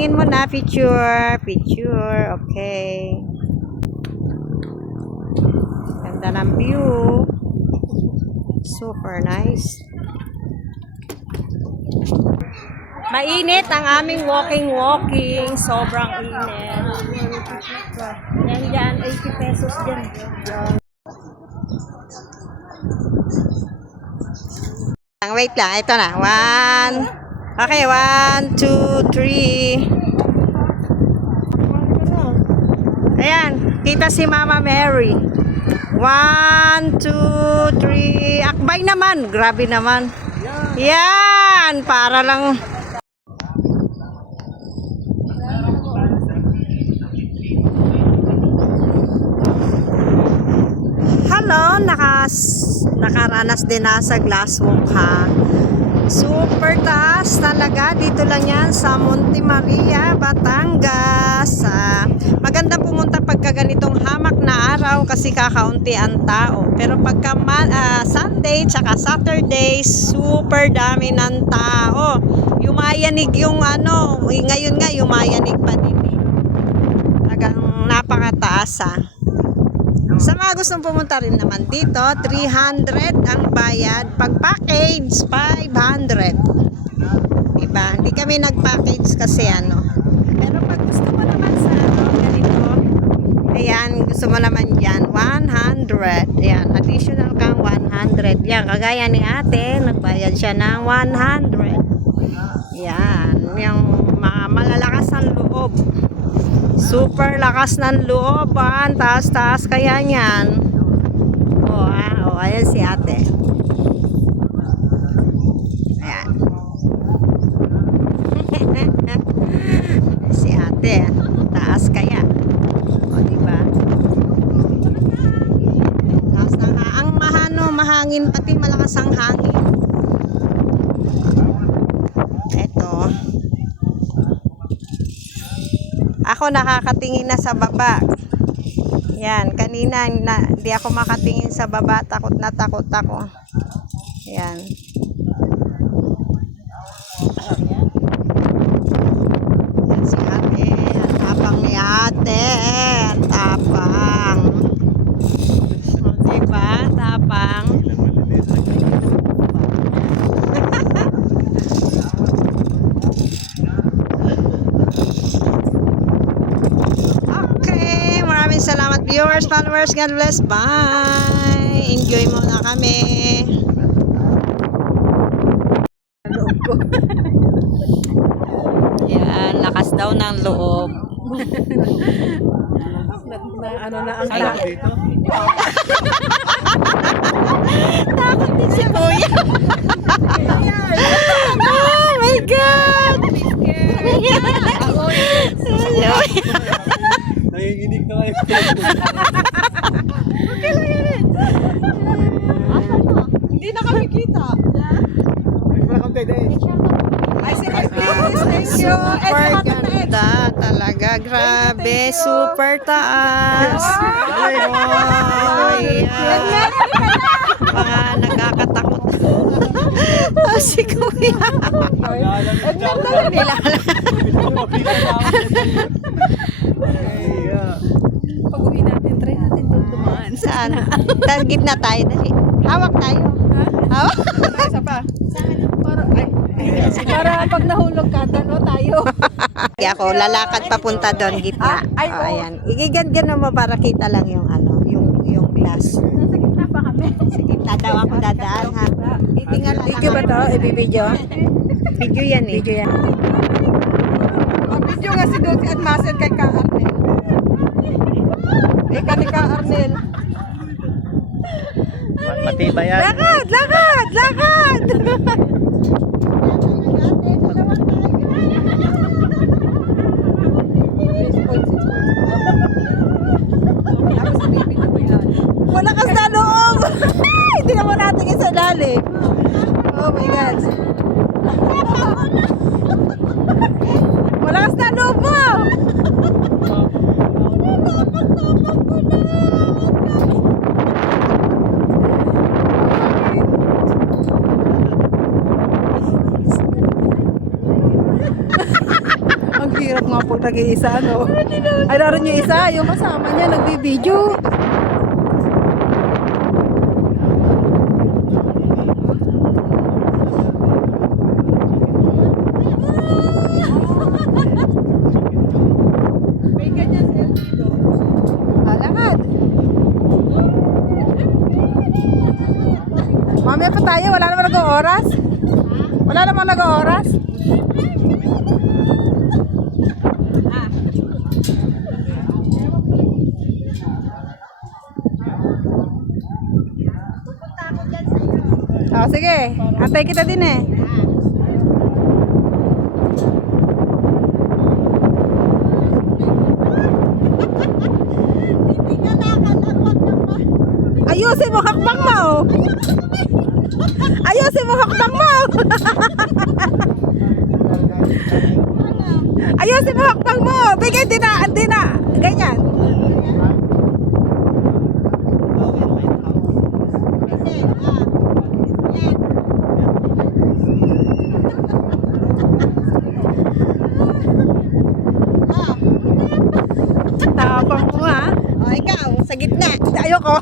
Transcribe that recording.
tingin mo na. Picture. Picture. Okay. Ganda ng view. Super nice. Mainit ang aming walking. Sobrang init. Yan dyan, 80 pesos dyan. Wait lang, ito na. 1. Okay, 1, 2, 3. Ayan, kita si Mama Mary. 1, 2, 3. Akbay naman. Grabe naman. Yan, para lang. Hello, nakaranas din na sa Glass Walk ha. Super taas talaga. Dito lang yan sa Monte Maria, Batangas. Maganda pumunta pagka ganitong hamak na araw kasi kakaunti ang tao. Pero pagka Sunday tsaka Saturday, super dami ng tao. Yumayanig yung ngayon nga yumayanig pa din. Talagang napakataas ha. Sa mga gustong pumunta rin naman dito, 300 ang bayad. Pag package, 500. Diba? Hindi kami nag-package kasi Pero pag gusto mo naman sa ganito, ayan, gusto mo naman dyan, 100. Ayan, additional kang 100. Yan, kagaya ni ate, nagbayad siya ng 100. Yan, yung mga malalakas ang loob. Super lakas ng loob, taas-taas kaya niyan. Ayan si ate. Ayan. Si ate, taas kaya. Diba? Taas na ang mahangin, pati malakas ang hangin. Eto. Ako nakakatingin na sa baba. Yan, kanina di ako makatingin sa baba, takot na takot ako. Yan. Yan si ate, ang tapang ni ate, ang tapang. Diba? Tapang. Salamat viewers, followers, God bless, bye. Enjoy muna kami. Yan, lakas daw ng loob. Ano na ang takot dito? Takot din si Kuya. Oh my God. Nanginginig na kayo. Okay lang yan. Hindi na kami kita. Ay, wala kang pwede. Ay, sige, please. Thank you. Super ganda talaga. Grabe. Super taas. Ay, nagkakatakot. Si Kuya. Pag-uwi natin, try natin dumaan. Saan? Target na tayo. Dali. Hawak tayo. Hawak? Isa pa. Para pag nahulog ka, tayo. Ako, lalakad papunta doon, gitna. Ayan. Igigan-ganon mo para kita lang yung yung glass. Sa gitna pa kami. Sa gitna daw ako dadaan, ha? Titingnan lang. Video ba ito? Ibibidyo? Video yan eh. Video yan. Ang video nga si Dulce at Marcel kay Ka Arnel. Ika ni Ka Arnel. Matibay yan. Lakad! Lakad! Lakad! Malakas na loob! Hindi naman natin isa lalim. Oh my God. Malakas na loob mo! pag nag-iisa, ano? Ay, naroon yung isa, yung kasama niya, nagbibideo. May ganyan selfie doon. Alangad. Mamaya pa tayo, wala naman nag-oras. Wala naman nag-oras. Oh, sige. Antay kita din eh. Ayusin mo hakbang mo. Ayusin mo hakbang mo. Ayusin mo hakbang mo. Bigay din na. Ganyan. Tapang mo ha. O, ikaw, sa gitna. Ayoko.